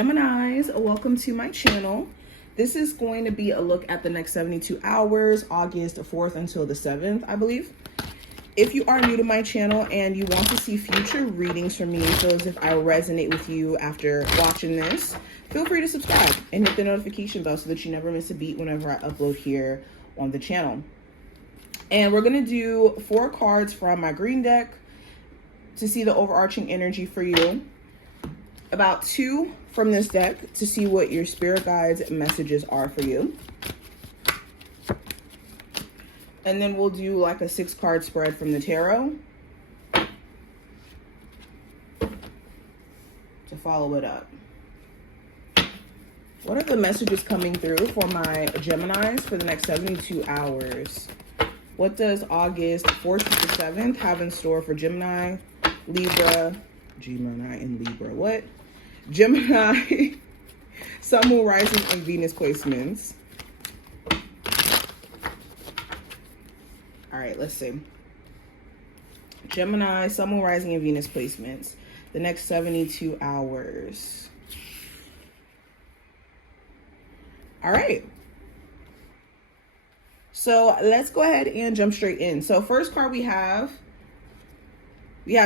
Geminis, welcome to my channel. This is going to be a look at the next 72 hours, August 4th until the 7th, I believe. If you are new to my channel and you want to see future readings from me, so as if I resonate with you after watching this, feel free to subscribe and hit the notification bell so that you never miss a beat whenever I upload here on the channel. And we're going to do 4 cards from my green deck to see the overarching energy for you. About 2 from this deck to see what your spirit guides messages are for you. And then we'll do like a 6-card spread from the tarot to follow it up. What are the messages coming through for my Geminis for the next 72 hours? What does August 4th to the 7th have in store for Gemini, Libra, and Libra? What? Gemini, Sun, Moon, Rising, and Venus placements. All right, let's see. Gemini, Sun, Moon, Rising, and Venus placements. The next 72 hours. All right. So let's go ahead and jump straight in. So first card we have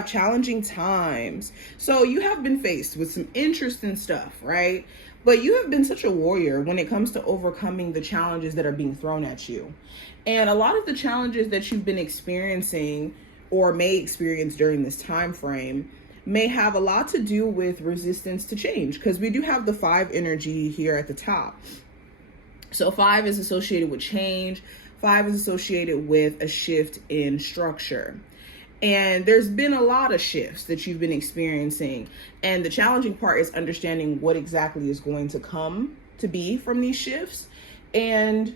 challenging times. So you have been faced with some interesting stuff, right? But you have been such a warrior when it comes to overcoming the challenges that are being thrown at you. And a lot of the challenges that you've been experiencing or may experience during this time frame may have a lot to do with resistance to change, because we do have the 5 energy here at the top. So 5 is associated with change. 5 is associated with a shift in structure. And there's been a lot of shifts that you've been experiencing. And the challenging part is understanding what exactly is going to come to be from these shifts. And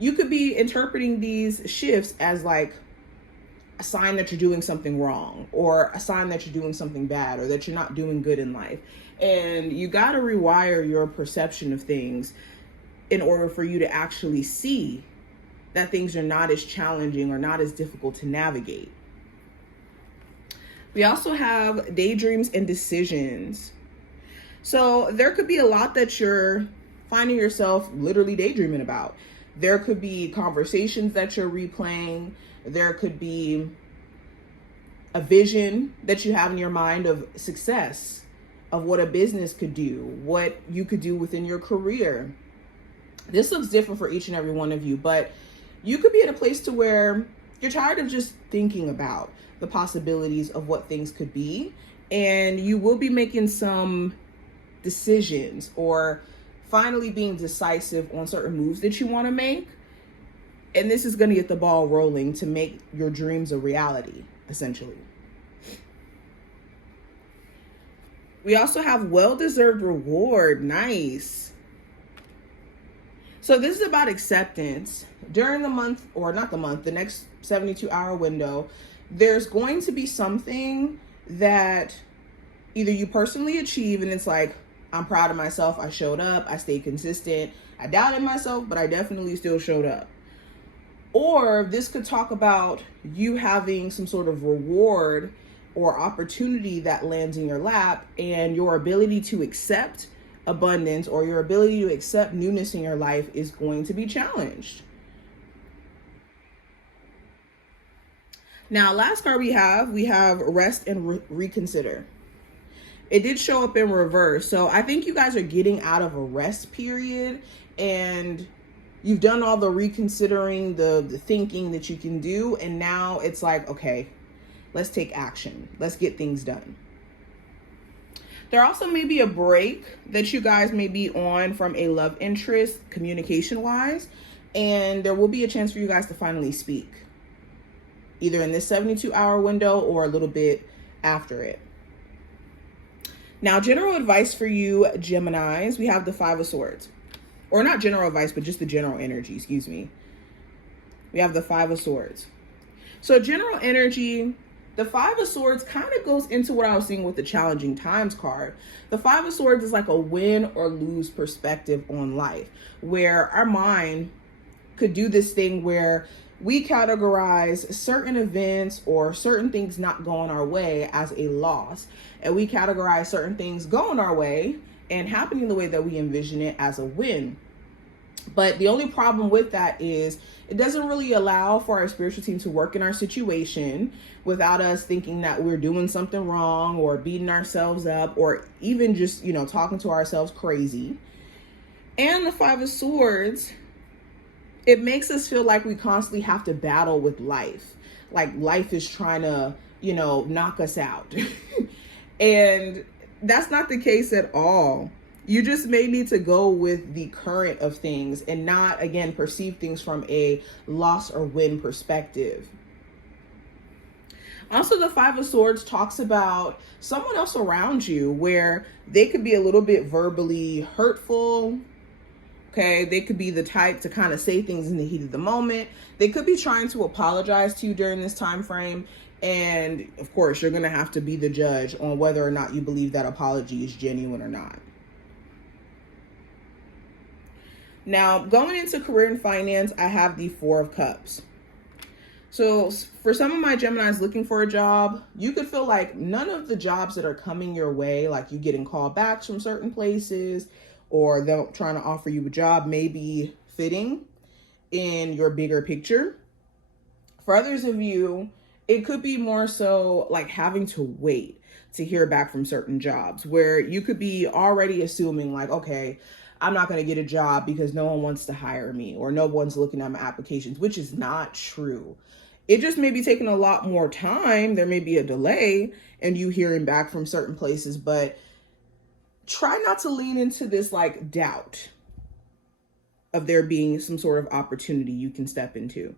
you could be interpreting these shifts as like a sign that you're doing something wrong, or a sign that you're doing something bad, or that you're not doing good in life. And you got to rewire your perception of things in order for you to actually see that things are not as challenging or not as difficult to navigate. We also have daydreams and decisions. So there could be a lot that you're finding yourself literally daydreaming about. There could be conversations that you're replaying. There could be a vision that you have in your mind of success, of what a business could do, what you could do within your career. This looks different for each and every one of you, but you could be at a place to where you're tired of just thinking about the possibilities of what things could be, and you will be making some decisions or finally being decisive on certain moves that you want to make. And this is going to get the ball rolling to make your dreams a reality, essentially. We also have well-deserved reward. Nice. So this is about acceptance. During the month, or not the month, the next 72-hour window, there's going to be something that either you personally achieve and it's like, I'm proud of myself, I showed up, I stayed consistent, I doubted myself, but I definitely still showed up. Or this could talk about you having some sort of reward or opportunity that lands in your lap, and your ability to accept abundance or your ability to accept newness in your life is going to be challenged. Now, last card we have rest and reconsider. It did show up in reverse. So I think you guys are getting out of a rest period, and you've done all the reconsidering, the thinking that you can do. And now it's like, okay, let's take action. Let's get things done. There also may be a break that you guys may be on from a love interest communication wise. And there will be a chance for you guys to finally speak, either in this 72-hour window or a little bit after it. Now, general advice for you Geminis, we have the 5 of Swords. Or not general advice, but just the general energy, excuse me. We have the 5 of Swords. So general energy, the 5 of Swords kind of goes into what I was seeing with the challenging times card. The 5 of Swords is like a win or lose perspective on life, where our mind could do this thing where we categorize certain events or certain things not going our way as a loss. And we categorize certain things going our way and happening the way that we envision it as a win. But the only problem with that is it doesn't really allow for our spiritual team to work in our situation without us thinking that we're doing something wrong or beating ourselves up or even just, talking to ourselves crazy. And the Five of Swords, it makes us feel like we constantly have to battle with life. Like life is trying to, knock us out. And that's not the case at all. You just may need to go with the current of things and not, again, perceive things from a loss or win perspective. Also, the Five of Swords talks about someone else around you where they could be a little bit verbally hurtful. Okay, they could be the type to kind of say things in the heat of the moment. They could be trying to apologize to you during this time frame. And of course, you're going to have to be the judge on whether or not you believe that apology is genuine or not. Now, going into career and finance, I have the Four of Cups. So for some of my Geminis looking for a job, you could feel like none of the jobs that are coming your way, like you getting callbacks from certain places, or they're trying to offer you a job, may be fitting in your bigger picture. For others of you, it could be more so like having to wait to hear back from certain jobs where you could be already assuming like, okay, I'm not going to get a job because no one wants to hire me or no one's looking at my applications, which is not true. It just may be taking a lot more time. There may be a delay in you hearing back from certain places, but try not to lean into this like doubt of there being some sort of opportunity you can step into.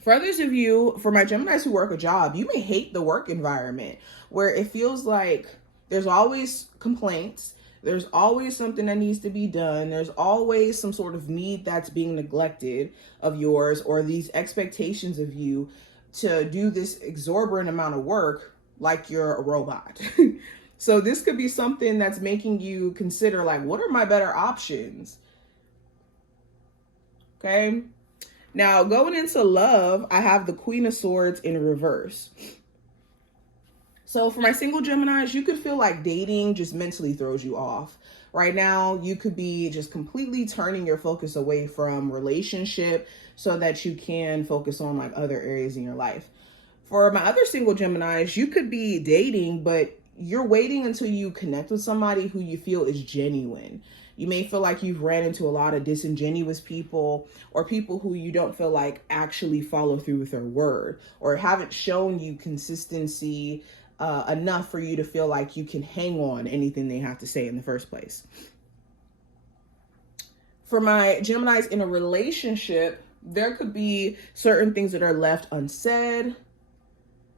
For others of you, for my Geminis who work a job, you may hate the work environment where it feels like there's always complaints. There's always something that needs to be done. There's always some sort of need that's being neglected of yours, or these expectations of you to do this exorbitant amount of work like you're a robot. So this could be something that's making you consider like, what are my better options? Okay. Now going into love, I have the Queen of Swords in reverse. So for my single Geminis, you could feel like dating just mentally throws you off. Right now, you could be just completely turning your focus away from relationship so that you can focus on like other areas in your life. For my other single Geminis, you could be dating, but you're waiting until you connect with somebody who you feel is genuine. You may feel like you've ran into a lot of disingenuous people or people who you don't feel like actually follow through with their word or haven't shown you consistency enough for you to feel like you can hang on anything they have to say in the first place. For my Geminis in a relationship, there could be certain things that are left unsaid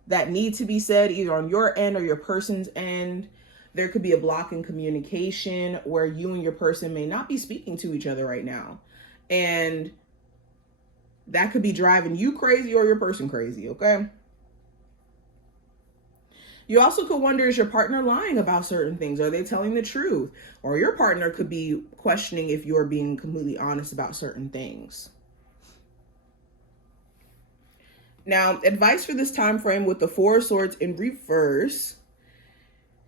that need to be said either on your end or your person's end. There could be a block in communication where you and your person may not be speaking to each other right now. And that could be driving you crazy or your person crazy, okay? You also could wonder, is your partner lying about certain things? Are they telling the truth? Or your partner could be questioning if you're being completely honest about certain things. Now, advice for this time frame with the Four of Swords in reverse.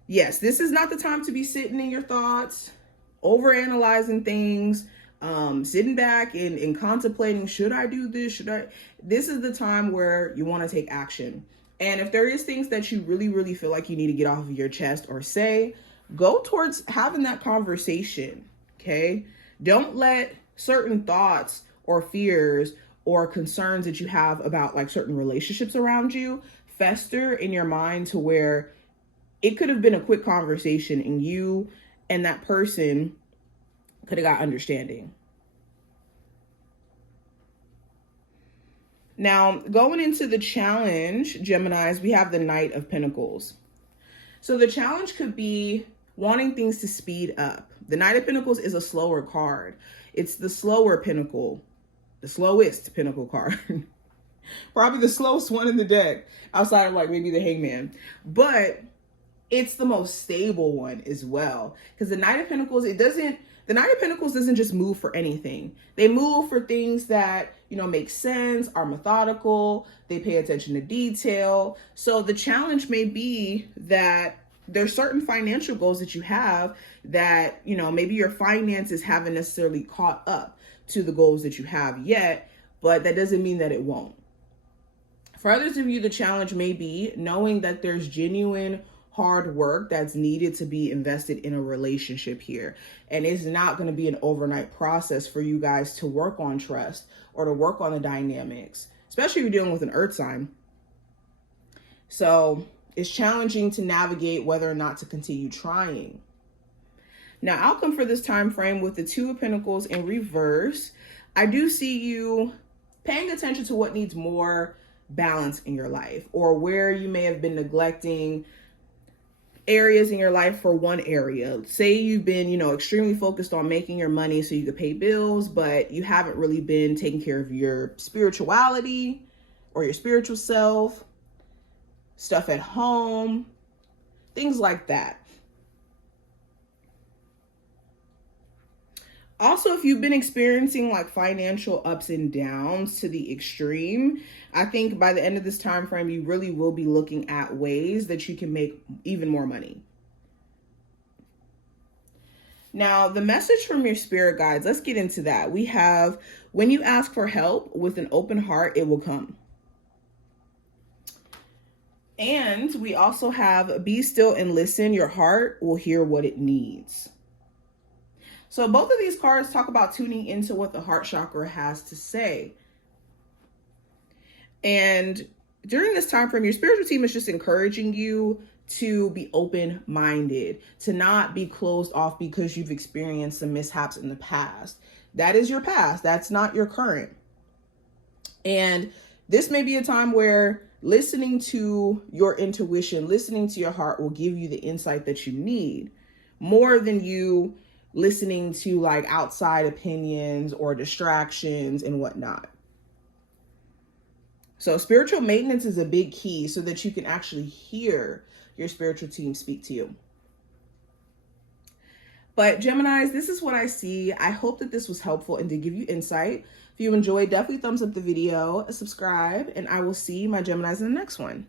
Yes, this is not the time to be sitting in your thoughts, overanalyzing things, sitting back and contemplating, should I do this? This is the time where you want to take action. And if there is things that you really, really feel like you need to get off of your chest or say, go towards having that conversation, okay? Don't let certain thoughts or fears or concerns that you have about like certain relationships around you fester in your mind to where it could have been a quick conversation and you and that person could have got understanding. Now, going into the challenge, Geminis, we have the Knight of Pentacles. So the challenge could be wanting things to speed up. The Knight of Pentacles is a slower card. It's the slower pentacle, the slowest pentacle card. Probably the slowest one in the deck outside of like maybe the Hangman. But it's the most stable one as well. Because the Knight of Pentacles, the Knight of Pentacles doesn't just move for anything. They move for things that, make sense, are methodical. They pay attention to detail. So the challenge may be that there's certain financial goals that you have that, you know, maybe your finances haven't necessarily caught up to the goals that you have yet, but that doesn't mean that it won't. For others of you, the challenge may be knowing that there's genuine hard work that's needed to be invested in a relationship here. And it's not going to be an overnight process for you guys to work on trust or to work on the dynamics, especially if you're dealing with an earth sign. So it's challenging to navigate whether or not to continue trying. Now, outcome for this time frame with the Two of Pentacles in reverse, I do see you paying attention to what needs more balance in your life, or where you may have been neglecting areas in your life for one area. Say you've been, you know, extremely focused on making your money so you could pay bills, but you haven't really been taking care of your spirituality or your spiritual self, stuff at home, things like that. Also, if you've been experiencing like financial ups and downs to the extreme, I think by the end of this time frame, you really will be looking at ways that you can make even more money. Now, the message from your spirit guides, let's get into that. We have, when you ask for help with an open heart, it will come. And we also have, be still and listen. Your heart will hear what it needs. So both of these cards talk about tuning into what the heart chakra has to say. And during this time frame, your spiritual team is just encouraging you to be open-minded, to not be closed off because you've experienced some mishaps in the past. That is your past. That's not your current. And this may be a time where listening to your intuition, listening to your heart will give you the insight that you need, more than you listening to like outside opinions or distractions and whatnot. So spiritual maintenance is a big key so that you can actually hear your spiritual team speak to you. But Geminis, this is what I see. I hope that this was helpful and to give you insight. If you enjoyed, definitely thumbs up the video, subscribe, and I will see my Geminis in the next one.